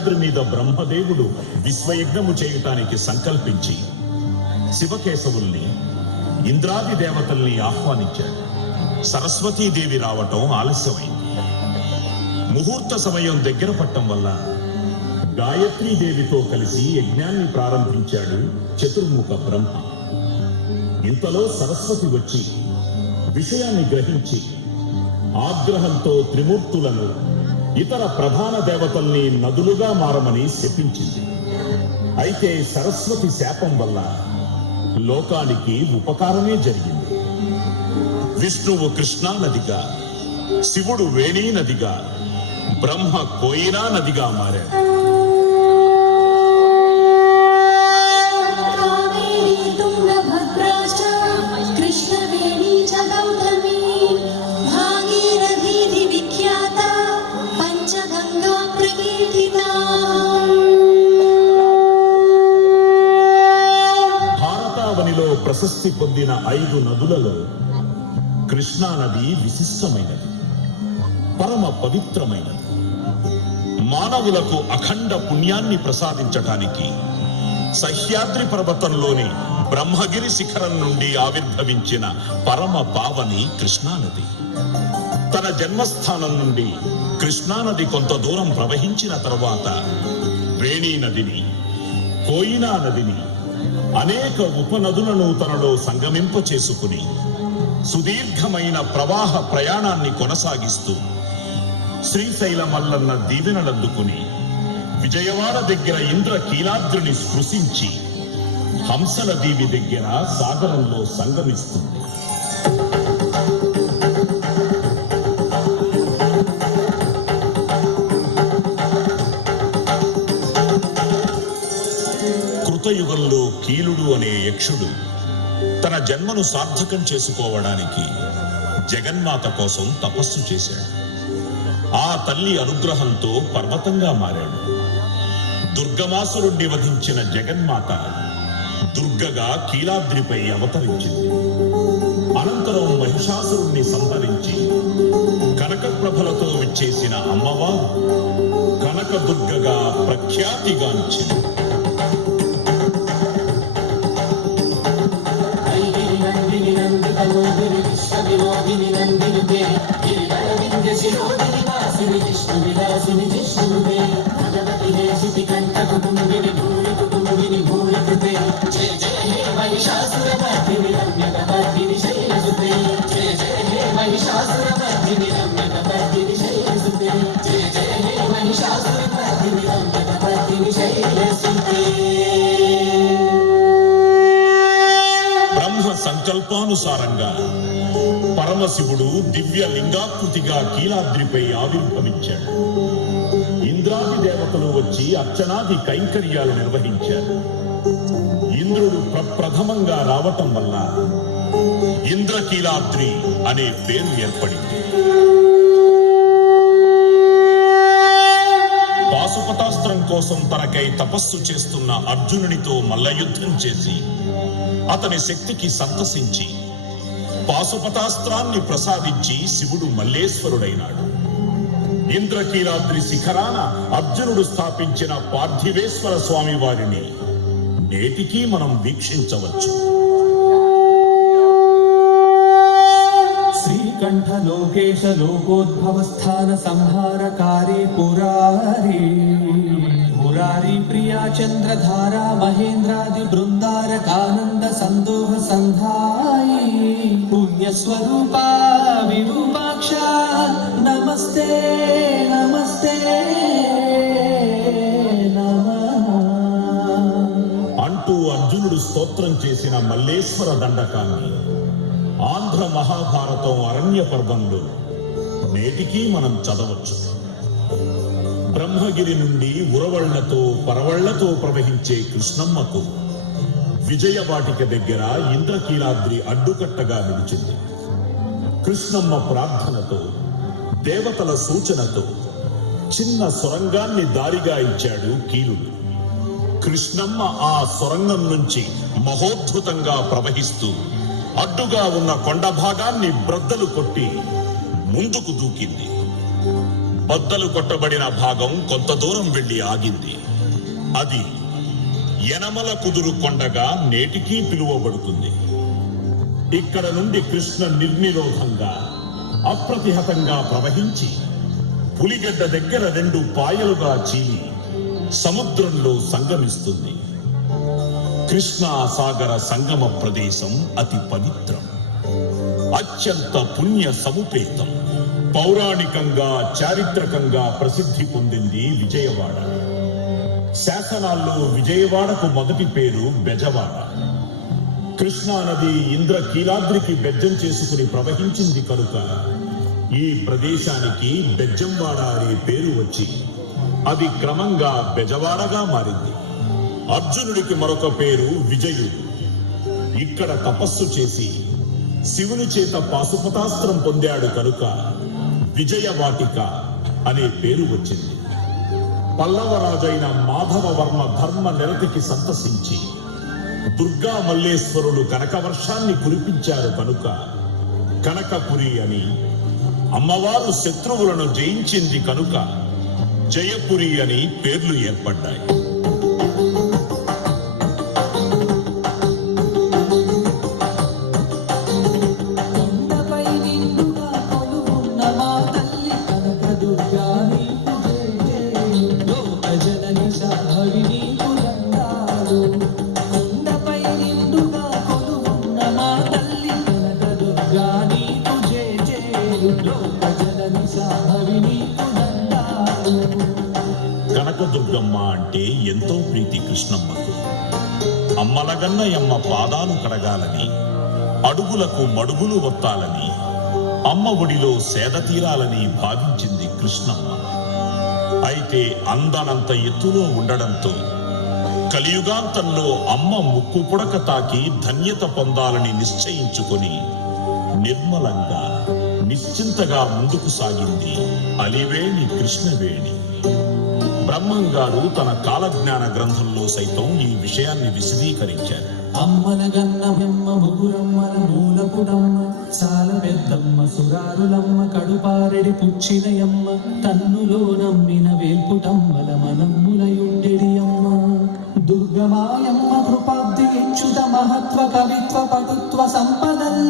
సహ్యాద్రి మీద బ్రహ్మదేవుడు విశ్వయజ్ఞము చేయటానికి సంకల్పించి శివకేశవుల్ని ఇంద్రాది దేవతల్ని ఆహ్వానించాడు. సరస్వతీదేవి రావటం ఆలస్యమైంది. ముహూర్త సమయం దగ్గర పట్టం వల్ల గాయత్రీదేవితో కలిసి యజ్ఞాన్ని ప్రారంభించాడు చతుర్ముఖ బ్రహ్మ. ఇంతలో సరస్వతి వచ్చి విషయాన్ని గ్రహించి ఆగ్రహంతో త్రిమూర్తులను ఇతర ప్రధాన దేవతల్ని నదులుగా మారమని శపించింది. అయితే సరస్వతి శాపం వల్ల లోకానికి ఉపకారమే జరిగింది. విష్ణువు కృష్ణా నదిగా, శివుడు వేణీ నదిగా, బ్రహ్మ కోయినా నదిగా మారాడు. భారతావనిలో ప్రశస్తి పొందిన 5 నదులలో కృష్ణా నది విశిష్టమైనది, పరమ పవిత్రమైనది. మానవులకు అఖండ పుణ్యాన్ని ప్రసాదించటానికి సహ్యాద్రి పర్వతంలోని బ్రహ్మగిరి శిఖరం నుండి ఆవిర్భవించిన పరమ పావని కృష్ణానది. తన జన్మస్థానం నుండి కృష్ణానది కొంత దూరం ప్రవహించిన తరువాత వేణీ నదిని, కోయినా నదిని, అనేక ఉపనదులను తనలో సంగమింప చేసుకుని సుదీర్ఘమైన ప్రవాహ ప్రయాణాన్ని కొనసాగిస్తూ శ్రీశైల మల్లన్న దీవెనలందుకుని విజయవాడ దగ్గర ఇంద్రకీలాద్రిని స్పృశించి హంసల దీవి దగ్గర సాగరంలో సంగమిస్తుంది. కృతయుగంలో కీలుడు అనే యక్షుడు తన జన్మను సార్థకం చేసుకోవడానికి జగన్మాత కోసం తపస్సు చేశాడు. ఆ తల్లి అనుగ్రహంతో పర్వతంగా మారాడు. దుర్గమాసురుణ్ణి వధించిన జగన్మాత దుర్గగా కీలాద్రిపై అవతరించింది. అనంతరం మహిషాసురుణ్ణి సంహరించి కనకప్రభలతో విచ్చేసిన అమ్మవారు కనక దుర్గగా ప్రఖ్యాతిగాంచింది. బ్రహ్మ సంకల్పానుసారంగా పరమశివుడు దివ్య లింగాకృతిగా కీలాద్రిపై ఆవిర్భవించాడు. ఇంద్రాది దేవతలు వచ్చి అర్చనాది కైంకర్యాలు నిర్వహించారు. ఇంద్రుడు ప్రప్రథమంగా రావటం వల్ల ఇంద్రకీలాద్రి అనే పేరు ఏర్పడింది. పాశుపతాస్త్రం కోసం తనకై తపస్సు చేస్తున్న అర్జునునితో మల్లయుద్ధం చేసి అతని శక్తికి సంతసించి పాశుపతాస్త్రాన్ని ప్రసాదించి శివుడు మల్లేశ్వరుడైనాడు. ఇంద్రకీలాద్రి శిఖరాన అర్జునుడు స్థాపించిన పార్థివేశ్వర స్వామి వారిని నేటికీ మనం వీక్షించవచ్చు. శ్రీకంఠ లోకేశ లోకోద్భవ స్థాన సంహారకారి పురారి మురారి ప్రియా చంద్రధారా మహేంద్రాది బృందారకానంద సందోహ సంధాయి పుణ్యస్వరూపా విరూపాక్ష నమస్తే నమస్తే అంటూ అర్జునుడు స్తోత్రం చేసిన మల్లేశ్వర దండకాన్ని ఆంధ్ర మహాభారతం అరణ్య పర్వంలో నేటికీ మనం చదవచ్చు. బ్రహ్మగిరి నుండి ఉరవళ్లతో పరవళ్లతో ప్రవహించే కృష్ణమ్మకు విజయవాటిక దగ్గర ఇంద్రకీలాద్రి అడ్డుకట్టగా నిలిచింది. కృష్ణమ్మ ప్రార్థనతో, దేవతల సూచనతో చిన్న సొరంగాన్ని దారిగా ఇచ్చాడు కీలుడు. కృష్ణమ్మ ఆ సొరంగం నుంచి మహోద్భుతంగా ప్రవహిస్తూ అడ్డుగా ఉన్న కొండ భాగాన్ని బ్రద్దలు కొట్టి ముందుకు దూకింది. బద్దలు కొట్టబడిన భాగం కొంత దూరం వెళ్లి ఆగింది. అది యనమల కుదురు కొండగా నేటికీ పిలువబడుతుంది. ఇక్కడ నుండి కృష్ణ నిర్నిరోధంగా అప్రతిహతంగా ప్రవహించి పులిగడ్డ దగ్గర 2 పాయలుగా చీలి సముద్రంలో సంగమిస్తుంది. కృష్ణా సాగర సంగమ ప్రదేశం అతి పవిత్రం, అత్యంత పుణ్య సముపేతం. పౌరాణికంగా చారిత్రకంగా ప్రసిద్ధి పొందింది విజయవాడ. శాసనాల్లో విజయవాడకు మొదటి పేరు బెజవాడ. కృష్ణానది ఇంద్రకీలాద్రికి బెజ్జం చేసుకుని ప్రవహించింది కనుక ఈ ప్రదేశానికి బెజ్జంవాడ అనే పేరు వచ్చి అది క్రమంగా బెజవాడగా మారింది. అర్జునుడికి మరొక పేరు విజయుడు. ఇక్కడ తపస్సు చేసి శివుని చేత పాశుపతాస్త్రం పొందాడు కనుక విజయవాటిక అనే పేరు వచ్చింది. పల్లవరాజైన మాధవవర్మ ధర్మ నిరతికి సంతసించి దుర్గా మల్లేశ్వరుడు కనకవర్షాన్ని కురిపించారు కనుక కనకపురి అని, అమ్మవారు శత్రువులను జయించింది కనుక జయపురి అని పేర్లు ఏర్పడ్డాయి. కనకదుర్గమ్మ అంటే ఎంతో ప్రీతి కృష్ణమ్మకు. అమ్మలగన్నయమ్మ పాదాలు కడగాలని, అడుగులకు మడుగులు ఒత్తాలని, అమ్మ ఒడిలో సేద తీరాలని భావించింది కృష్ణమ్మ. అయితే అందనంత ఎత్తులో ఉండడంతో కలియుగాంతంలో అమ్మ ముక్కు పుడక తాకి ధన్యత పొందాలని నిశ్చయించుకొని నిర్మలంగా నిశ్చింతగా ముందుకు సాగింది అలివేణి కృష్ణవేణి. బ్రహ్మంగారు తన కాలజ్ఞాన గ్రంథంలో సైతం ఈ విషయాన్ని విశదీకరించారు. అమ్మలగన్నమ్మ ముగురమ్మల మూలపుడమ్మ సాల పెద్దమ్మ సురారులమ్మ కడుపారెడి పుచ్చినయమ్మ తన్నులో నమ్మిన వేల్పుటమ్మల మనమ్ములయుండెడి అమ్మ దుర్గమాయమ్మ కృపాబ్ది ఇచ్చుత మహత్వ కవిత్వ పటుత్వ సంపదల్.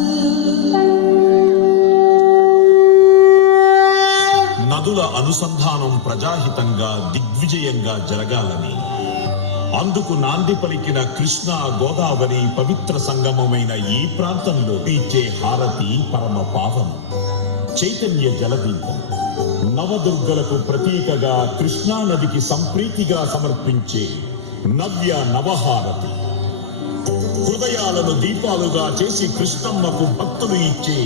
నదుల అనుసంధానం ప్రజాహితంగా దిగ్విజయంగా జరగాలని, అందుకు నాంది పలికిన కృష్ణా గోదావరి పవిత్ర సంగమమైన ఈ ప్రాంతంలో ఇచ్చే హారతి పరమ పావనం, చైతన్య జలదీపం. నవదుర్గలకు ప్రతీకగా కృష్ణా నదికి సంప్రీతిగా సమర్పించే నవ్య నవహారతి. హృదయాలను దీపాలుగా చేసి కృష్ణమ్మకు భక్తులు ఇచ్చే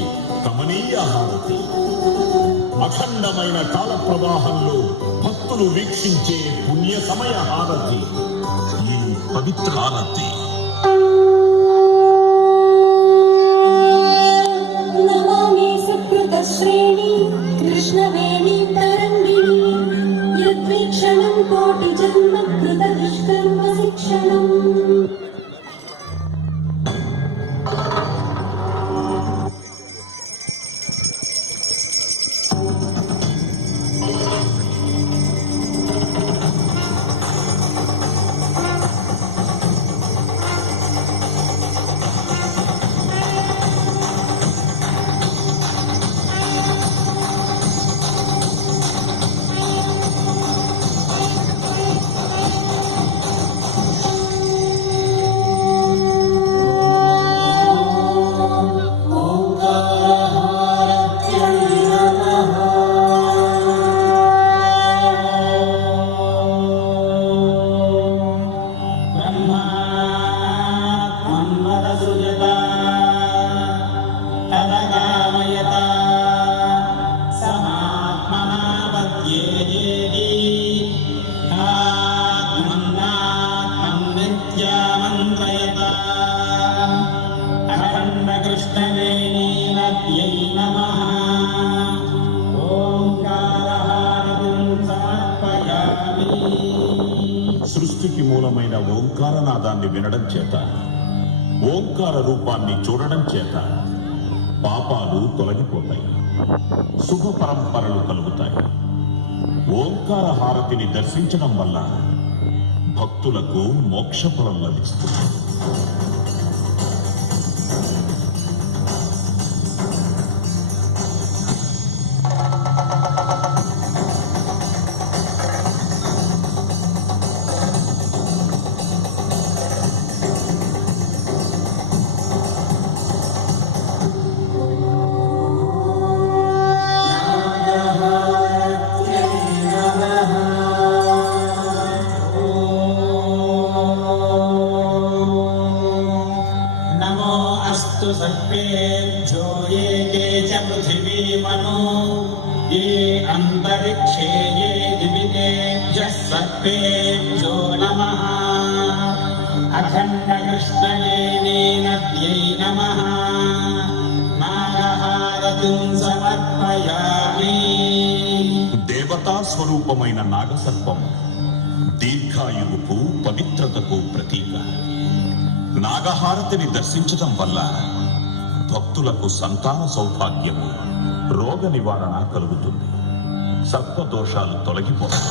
కమనీయ హారతి. అఖండమైన కాల ప్రవాహంలో భక్తులు వీక్షించే పుణ్య సమయ హారతి ఈ పవిత్ర హారతి. నమామి సుకృత శ్రేణి కృష్ణవేణి తరంగిణి యద్వీక్షణం కోటి జన్మ కృత దుష్కర్మ శిక్షణం. సృష్టికి మూలమైన ఓంకారనాదాన్ని వినడం చేత, ఓంకార రూపాన్ని చూడడం చేత పాపాలు తొలగిపోతాయి, శుభ పరంపరలు కలుగుతాయి. ఓంకార హారతిని దర్శించడం వల్ల భక్తులకు మోక్షఫలం లభిస్తుంది. सर्पेभ्यो ये के च पृथिवीमनो ये अन्तरिक्षे ये दिवितेभ्यः सर्पेभ्यो नमः अखण्डकृष्णवेणी नद्यै नमः नागहारतिं समर्पयामि. దేవతా స్వరూపమైన నాగసర్పం దీర్ఘాయువుకు పవిత్రతకు ప్రతీక. నాగహారతిని దర్శించటం వల్ల భక్తులకు సంతాన సౌభాగ్యము, రోగ నివారణ కలుగుతుంది, సర్పదోషాలు తొలగిపోతాయి.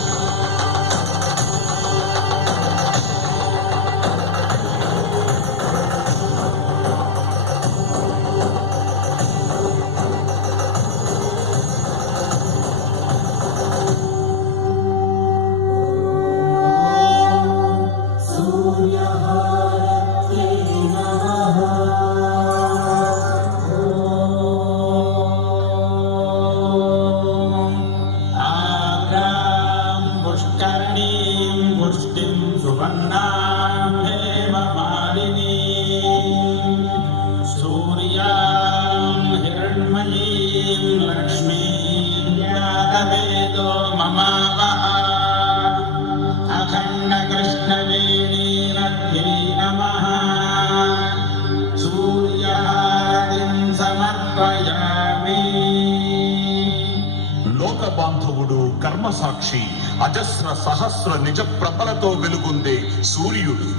లోకబాంధవుడు, కర్మసాక్షి, అజస్ర సహస్ర నిజ ప్రభలతో వెలుగొందే సూర్యుడు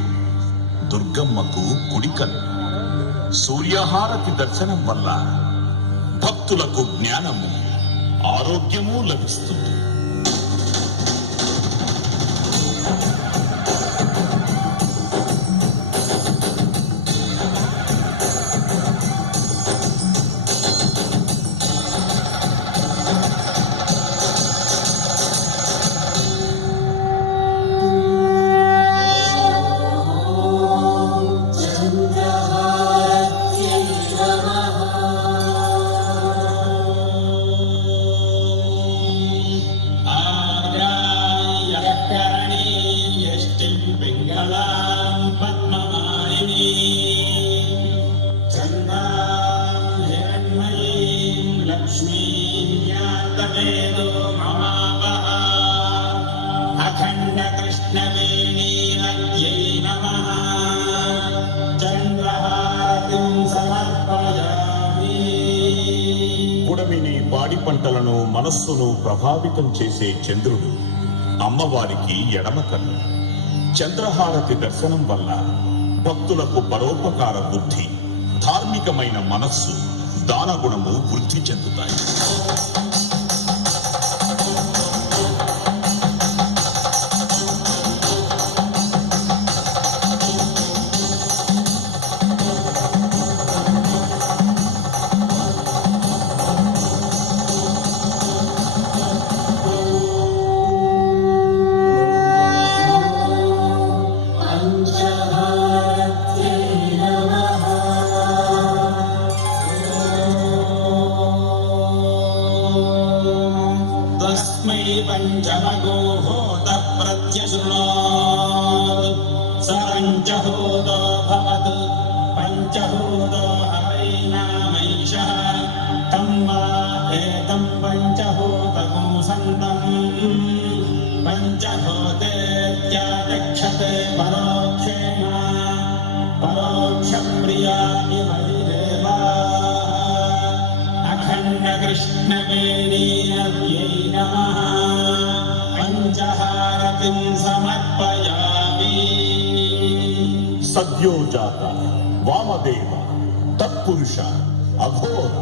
దుర్గమ్మకు కుడికన్ను. సూర్యహారతి దర్శనం వల్ల భక్తులకు జ్ఞానము, ఆరోగ్యము లభిస్తుంది. పుడమిని, పాడి పంటలను, మనస్సును ప్రభావితం చేసే చంద్రుడు అమ్మవారికి ఎడమ కన్ను. చంద్రహారతి దర్శనం వల్ల భక్తులకు పరోపకార బుద్ధి, ధార్మికమైన మనస్సు, దానగుణము వృద్ధి చెందుతాయి. पंचमगो होत प्रत्यशृणोत् स पञ्चहोतो भवतु पञ्चहोतो हवैनामैषः तं वा एतं पञ्चहोतकं सन्तम् पञ्चहोतेत्याचक्षते परोक्षेण परोक्षप्रिया इव देवाः अखण्डकृष्णवेणीनद्यै नमः पंचहारतिं समर्पयामि. సద్యోజాత, వామదేవ, తత్పురుష, అఘోర,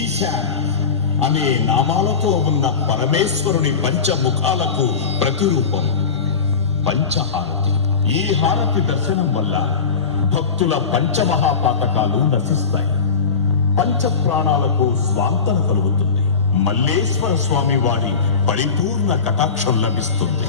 ఈశాన, అనే నామాలతో ఉన్న పరమేశ్వరుని పంచముఖాలకు ప్రతిరూపం పంచహారతి. ఈ హారతి దర్శనం వల్ల భక్తుల పంచమహాపాతకాలు నశిస్తాయి, పంచ ప్రాణాలకు స్వాంతన కలుగుతుంది, మల్లేశ్వర స్వామి వారి పరిపూర్ణ కటాక్షం లభిస్తుంది.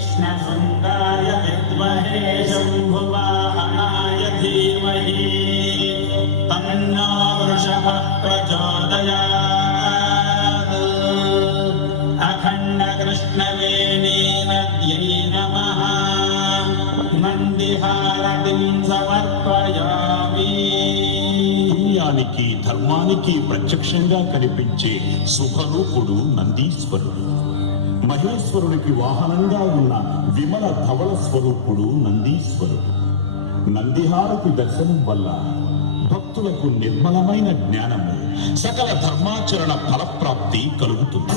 तीक्ष्णशृङ्गाय विद्महे शम्भुवाहनाय धीमहि तन्नो वृषभः प्रचोदयात्। अखण्डकृष्णवेणीनद्यै नमः नन्दिहारतिं समर्पयामि। పుణ్యానికి ధర్మానికి ప్రత్యక్షంగా కనిపించే శుభరూపుడు నందీశ్వరుడు. మహేశ్వరునికి వాహనంగా ఉన్న విమల ధవళ స్వరూపుడు నందీశ్వరుడు. నందిహారతి దర్శనం వల్ల భక్తులకు నిర్మలమైన జ్ఞానము, సకల ధర్మాచరణ ఫలప్రాప్తి కలుగుతుంది.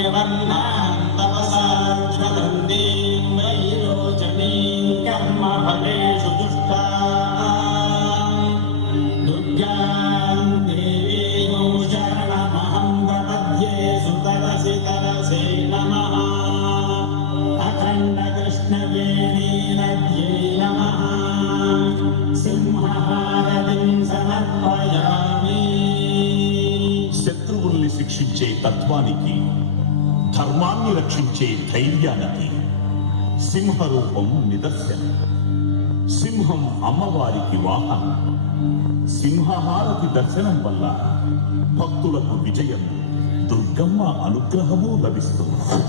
तामग्निवर्णां तपसाज्वलन्तीं वैरोचनीं कर्मफलेषु दुष्टां दुर्गां देवीं शरणमहं प्रपद्ये सुतरसि तरसे नमः। अखण्डकृष्णवेणीनद्यै नमः सिंहहारतिं समर्पयामि। శత్రువుల్ని శిక్షించే తత్వానికి, ధర్మాన్ని రక్షించే ధైర్యానికి సింహరూపం నిదర్శనం. సింహం అమ్మవారికి వాహనం. సింహహారతి దర్శనం వల్ల భక్తులకు విజయం, దుర్గమ్మ అనుగ్రహము లభిస్తుంది.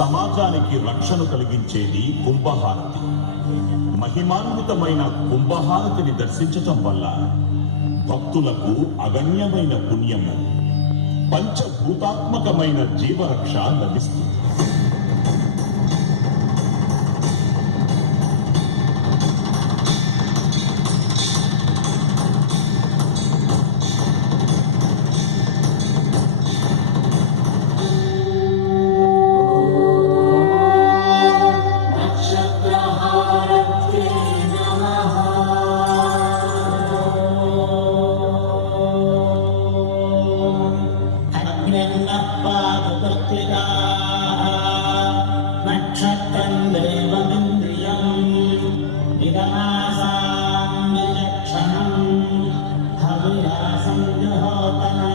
సమాజానికి రక్షణ కలిగించేది కుంభహారతి. మహిమాన్వితమైన కుంభహారతిని దర్శించటం వల్ల భక్తులకు అగణ్యమైన పుణ్యము, పంచభూతాత్మకమైన జీవరక్ష లభిస్తుంది. नक्षत्रं देवमिन्द्रियम् इदमासां विचक्षणं हविरासं जुहोतना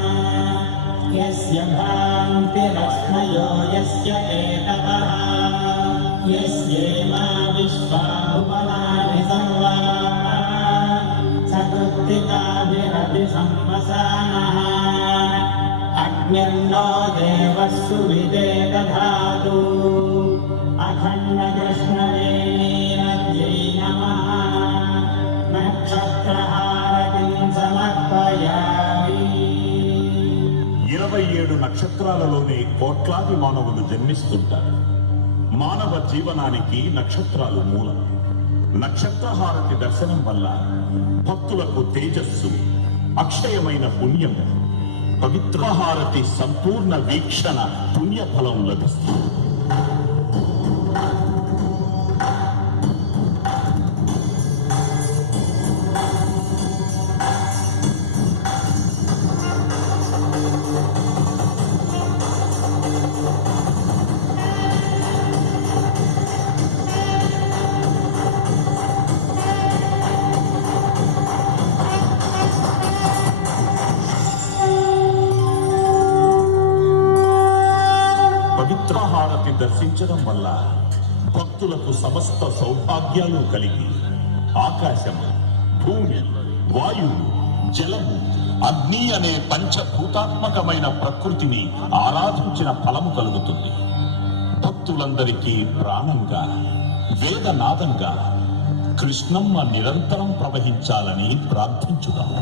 यस्य भान्तिरश्मयो यस्य एतपः यस्येमा विश्वा भुवनानि सर्वा सकृत्तिकाभिरक्षितः ప్రతి సంవసానః అగ్నిర్నో దేవः సువిదేదధాతు అఖండ కృష్ణవేణీరద్యై నమః నక్షత్రహారతిం సమర్పయామి. 27 నక్షత్రాలలోనే కోట్లాది మానవులు జన్మిస్తుంటారు. మానవ జీవనానికి నక్షత్రాలు మూలం. నక్షత్రహారతి దర్శనం వల్ల భక్తులకు తేజస్సు, అక్షయమైన పుణ్యం, పవిత్రహారతి సంపూర్ణ వీక్షణ పుణ్యఫలం లభిస్తుంది. పవిత్రహారతి దర్శించడం వల్ల భక్తులకు సమస్త సౌభాగ్యాలు కలిగి ఆకాశం, భూమి, వాయువు, జలము, అగ్ని అనే పంచభూతాత్మకమైన ప్రకృతిని ఆరాధించిన ఫలము కలుగుతుంది. భక్తులందరికీ ప్రాణంగా, వేదనాదంగా కృష్ణమ్మ నిరంతరం ప్రవహించాలని ప్రార్థించుదాం.